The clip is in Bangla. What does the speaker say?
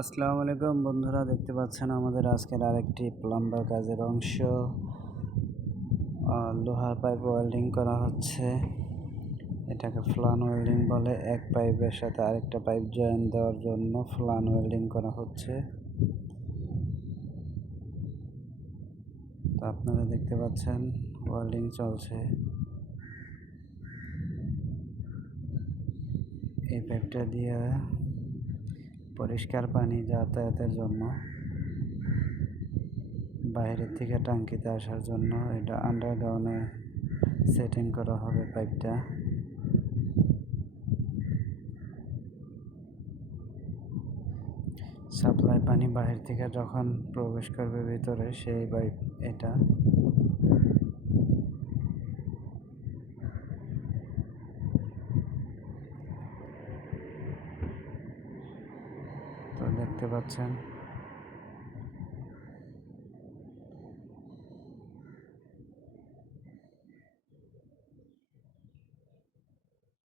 আসসালামু আলাইকুম বন্ধুরা, দেখতে পাচ্ছেন আমাদের আজকের আরেকটি প্লাম্বার কাজের অংশ। লোহার পাইপ ওয়েল্ডিং করা হচ্ছে। এটাকে ফ্লান ওয়েল্ডিং বলে। এক পাইপের সাথে আরেকটা পাইপ জয়েন দেওয়ার জন্য ফ্লান ওয়েল্ডিং করা হচ্ছে। তো আপনারা দেখতে পাচ্ছেন ওয়েল্ডিং চলছে। এই পাইপটা দিয়ে পরিষ্কার পানি যাতায়াতের জন্য বাইরের থেকে টাঙ্কিতে আসার জন্য এটা আন্ডারগ্রাউন্ডে সেটিং করা হবে। পাইপটা সাপ্লাই পানি বাহির থেকে যখন প্রবেশ করবে ভিতরে, সেই পাইপ এটা। তো দেখতে পাচ্ছেন